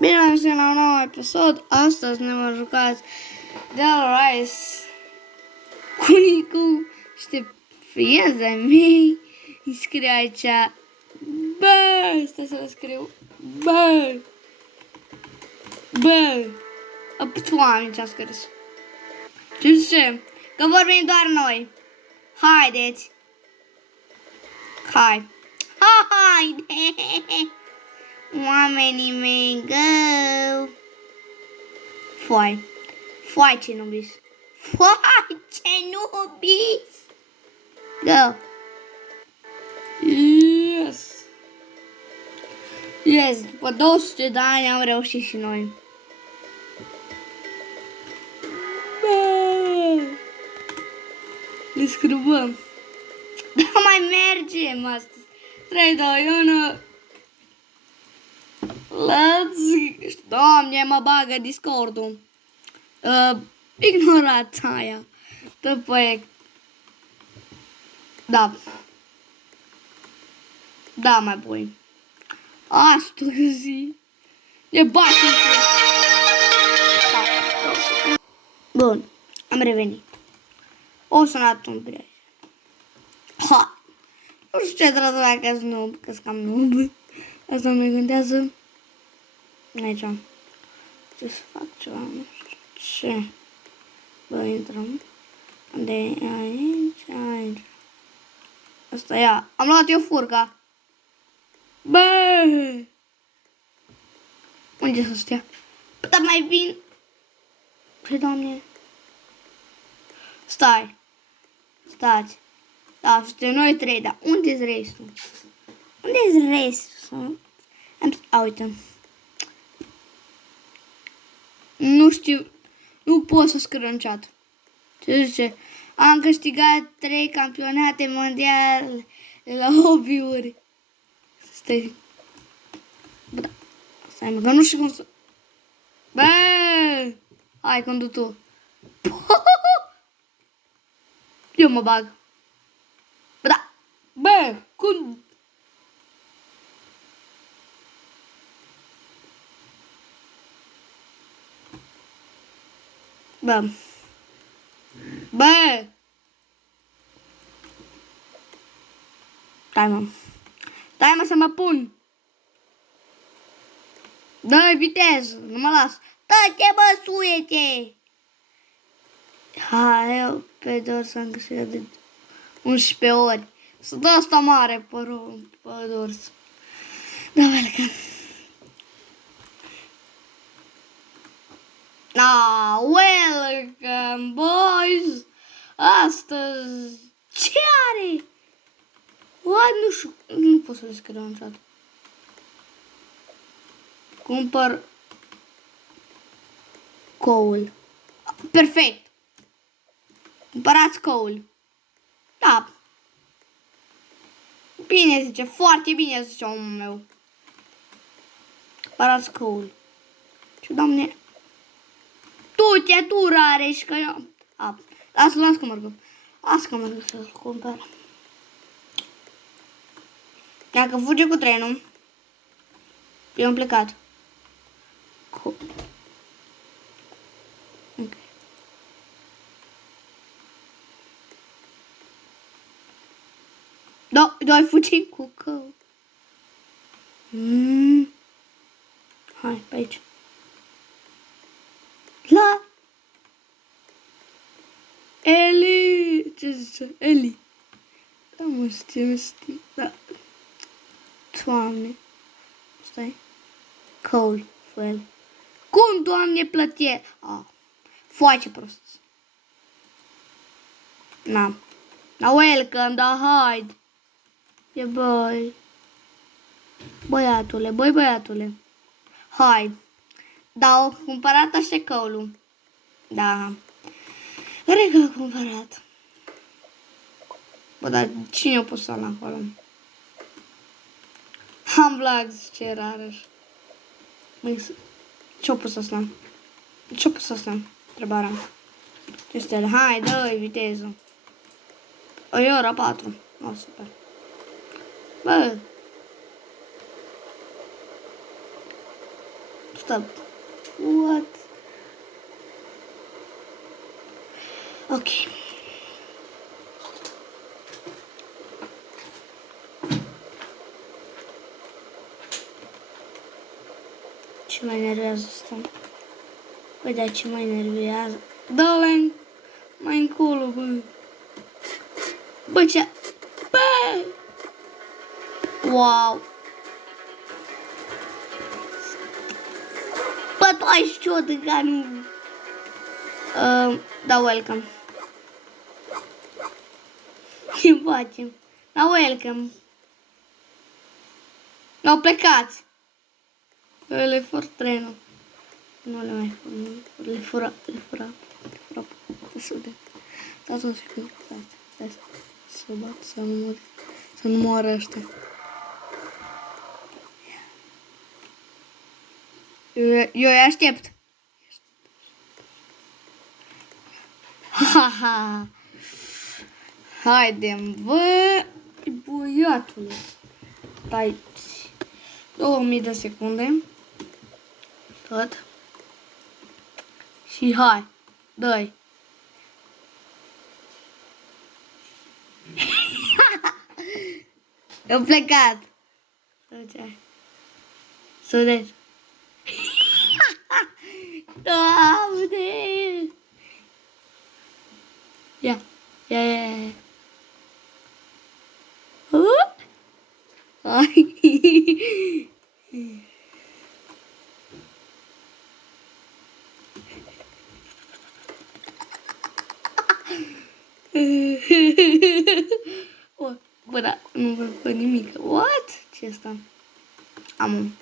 Bine v-am găsit la un nou episod. Astăzi ne vom juca Dead Rise cu Nicu și de prieteni mei. Îi scrie aici bă, stai să le scriu bă, oameni ce-a scris. Ce zice? Că vorbim doar noi. Haideți. Haide. Oamenii mei, go! Foai ce nubis. Foai ce nubis! Go! Yes! După 200 de ani am reușit și noi. Le scribăm. Dar mai mergem astăzi. 3, 2, 1... Doamne, mă bagă Discord-ul. Ignorați aia. După Da, mai buni. Astăzi ne batem. Bun, am revenit. O sunat un prieten. Ha! Nu știu ce trebuie să fac noob, că sunt cam noob. Asta mă gândează. Aici. Ce să fac ceva, nu știu ce. Bă, intrăm. Unde e? Aici. Asta ia. Am luat eu furca. Bă! Unde să stea? Dar mai vin. Păi, Doamne. Stați. Da, suntem noi 3, dar unde-s restul? Unde-s restul? Uite. Nu știu. Nu pot să scriu în chat. Ce zice? Am câștigat 3 campionate mondiale la hobby-uri. Stai. Bă, da. Stai, mă, că nu știu cum să... Bă! Hai, condu tu. Eu mă bag. Bă, da. Bă, cum... Bă. Stai mă să mă pun. Dă-i viteză, nu mă las. Dă-te mă, suiete. Hai, eu pe doar să-mi găsit de 11 ori. Să dă asta mare pe dors. Da, welcome. Welcome, boys! Astăzi, ce are? Nu știu, nu pot să le scriu în chat. Cumpăr coal. Perfect! Cumpărați coal. Da. Bine zice, foarte bine zice omul meu. Cumpărați coal. Ce, Doamne... Tu rare și că eu... Las că merg. Las că merg să-l cumpăr. Dacă fuge cu trenul, eu am plecat. Ok. Doi fugi cu cău. Hai, pe aici. La Eli, ce zice? Eli. Da, mă, știi. Da. Doamne. Stai. Coal, fuel. Cum, Doamne, plătie? Foarte prost. Na, welcome, da, haide. E băi. Băiatule. Hai. Da, au cumpărat așa coal-ul. Da. Cred că l-a cumpărat. Bă, dar cine a pus ăla acolo? Am vlog, ce rară. Ce-a pus ăsta? Întrebarea. Ce stele? Hai, dă-i viteză. O ora 4. Super. Bă. Stop. What? Ok. Ce mai nervează asta? Păi da, ce mai nervează? Dă-le mai încolo, bă. Bă, ce... Bă! Wow! Bă, tu ai știut că nu... Da, welcome. Ce facem? Da, welcome. N-au plecat. Le fur trenul. Nu le mai fur. Le fura. Stați un secund. Stai. Să bat, să nu moară ăștia. Eu îi aștept. Haha. Haidem, bă, băiatule. Stai 2000 de secunde. Tot. Și hai. Dă-i. Eu plecat. Să vedeți. Doamne! Ia. Ai. Bă, da, nu văd nimic. What? Ce asta? Am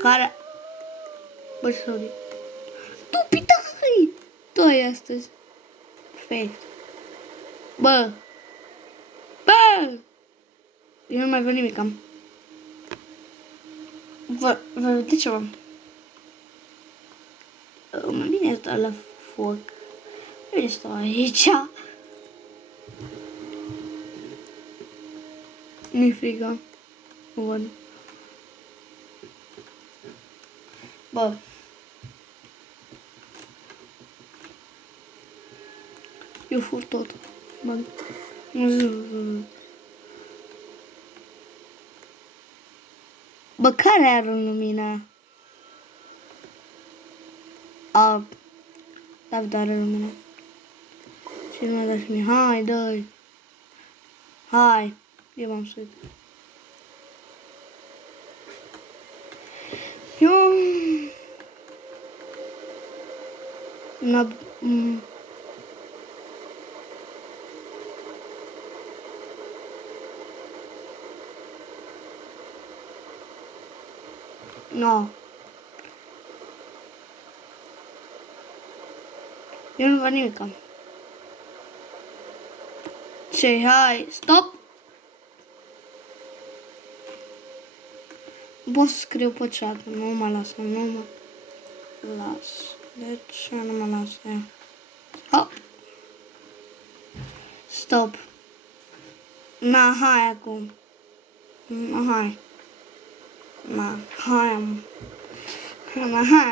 care... Bă, sorry. Tu, pitai! Tu ai astăzi. Perfect. Bă! Eu nu mai văd nimic. Vă vedeți ceva? Mai bine stau la foc. Mai bine stau aici. Nu-i frică. Nu văd. Bă. Eu fur tot. Bă. Bă, care are lumina? David are lumina. Și nu mai da și mie. Hai, dă-i. Hai. Eu m-am suit. Eu... No. Eu nu văd nimic. Ce, hai, stop! Pot să scriu pe chat, nu mă las. De ce nu mă las? Hop! Stop! Na, hai acum. Hai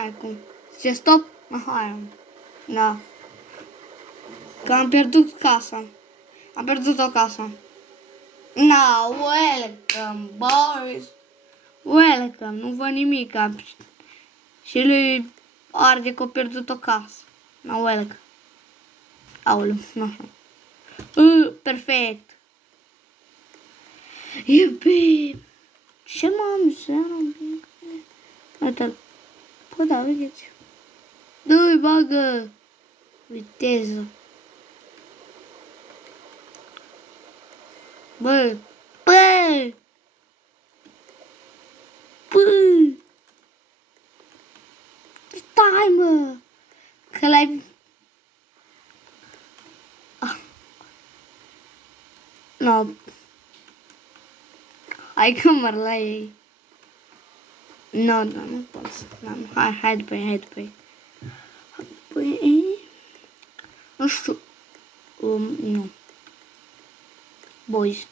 acum. Ce stop? Hai. Da. Că am pierdut casa. Am pierdut o casă. Na, welcome, boys. Welcome, nu văd nimic. Și lui arde că a pierdut o casă. Na, welcome. Aoleu, nu așa. Perfect. Iubi. Ce m-am zis? Uite-l. Bă, da, vedeți. Dă-i, bagă. Viteză. Bă. Stai, mă. Că l-ai... No. Hai că măr la ei. Nu pot să. Hai după ei. Nu știu. Nu. Boys.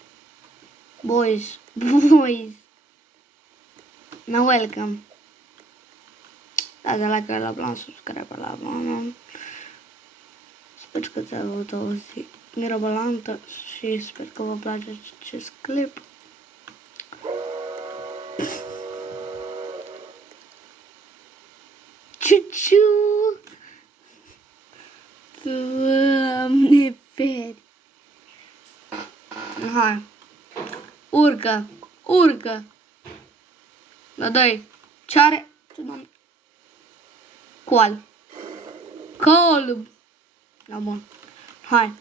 Na, welcome. Dați like la plan, subscribe la plan. Sper că ți-a avut o zi mirabolantă și sper că vă place acest clip. Ciu-ciu! Doamne feri! Hai! Urcă! Urcă! Da, dai! Ce are? Ce doamne? Coal! Coal! Da, bun. Hai!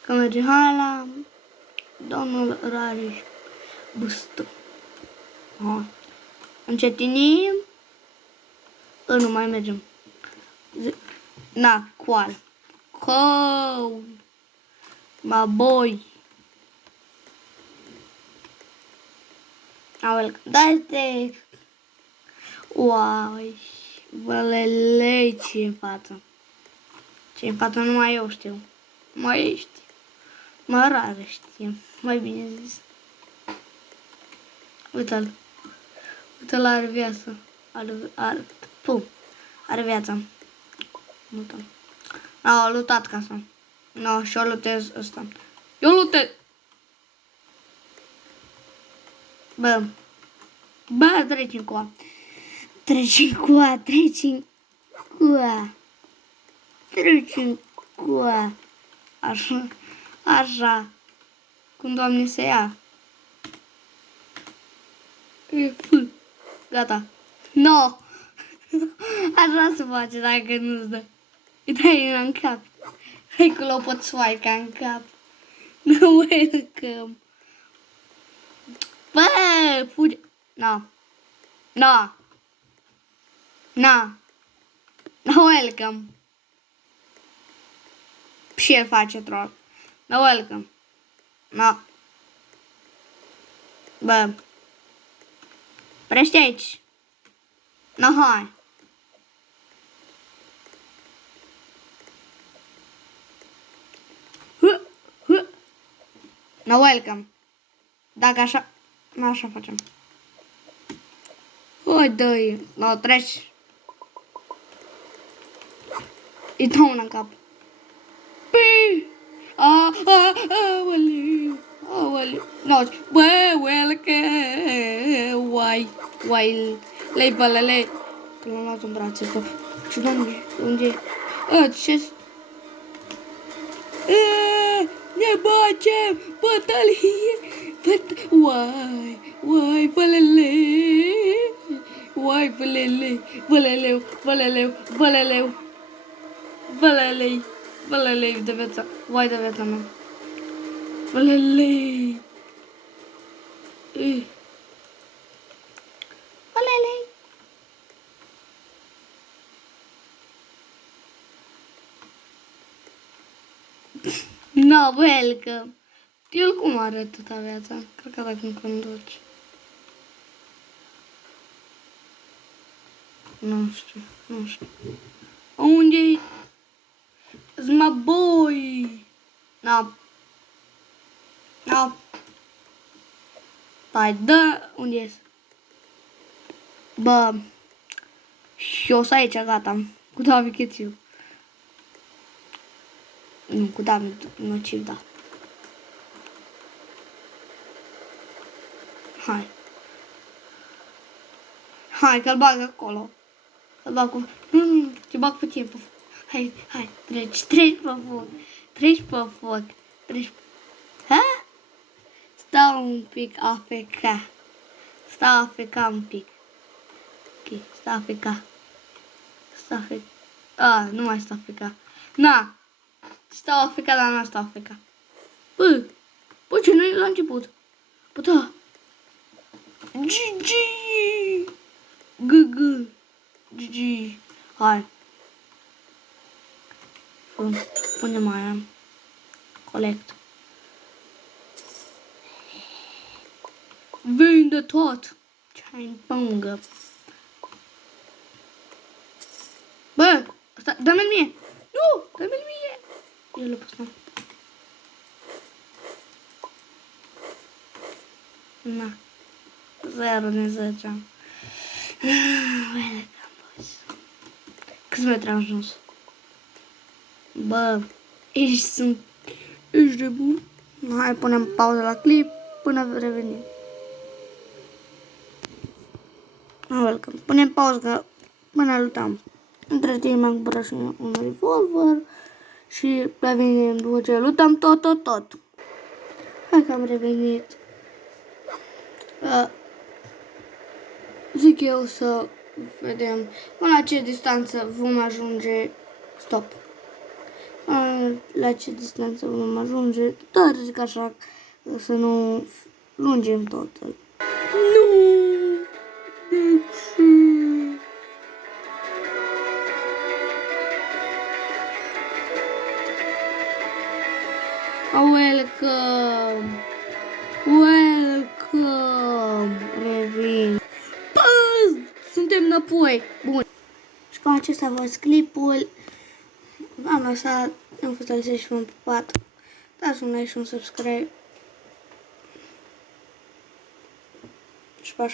Că merge, hai la domnul Rareș Bâstă. Hai! Încetinim. Nu mai mergem. Na, coal. Coal. Baboi. Dai-te. Uai. Bălelei, ce în față. Ce în față numai eu știu. Mai ești. Mă rare știe. Mai bine zis. Uite-l. Uite-l, are viață. Are viața. Uite. A lutat casa. No, și-o lutez ăsta. Eu lutez. Bă. Bă, trecem cu a. Trecem cu a. Trecem cu a. Trecem cu a. Așa. Așa. Cum, Doamne, se ia. Gata. No. Așa se face dacă nu-ți dă. Îi dai în cap. Hai cu lopoțoaica în cap. No welcome. Bă, fugi. No. No. No. No welcome. Și el face troll. No welcome. No. Bă. Prește aici. No, hai. No welcome. Dacă așa... Așa facem. Hai, dă-i. No, treci. Îi dau una în cap. Aoleu. Aoleu. No, bă, welcome. Uai. Lei, bălele. Că l-am luat în brațe. Bă. Ce, Doamne? Unde e? Ce? Ne bacem! Bătălie! Uai, bălele! Uai, bălele! Bălelei de viața! Uai de viața mea! Bălelei! Bălelei! No, welcome! El cum are atâta viața? Cred că dacă îmi conduci. Nu știu. Unde-i? My boy! No. Hai, dă! Unde ies? Bă. Și o să aici, gata. Cu David Chețiu. Nu, cu David Nociv, da. Hai, că-l bag acolo. Îl bag cu... Nu, te bag pe tine pe foc. Hai, treci pe foc. Ha? Stau un pic AFK. Stau AFK un pic. Ok, stau AFK. Nu mai stau AFK. Na! Stau AFK, dar nu stau AFK. Bă, ce nu-i la început? Bă, da. GG! GG. Hai. Pune mai am. Collect. Vinde tot. Ce-ai în pungă. Bă, dă-mi-l mie. Nu, dă-mi-l mie. Eu l-o pus. Na. 0 din 10. Câți metri am ajuns? Bă, ești de bun. Hai, punem pauză la clip până revenim. Welcome. Punem pauză până luptam. Între timp am cumpărat și un revolver și revenim după ce luptam tot. Hai că am revenit. Zic eu să vedem până la ce distanță vom ajunge. Stop. La ce distanță vom ajunge. Dar zic așa să nu lungim totul. Nu! De ce? Welcome! Revin. Bă, suntem înapoi. Bun. Și cam acesta a fost clipul. Am lăsat, am fost Alisa și v-am pupat. Dați un like și un subscribe. Și pa.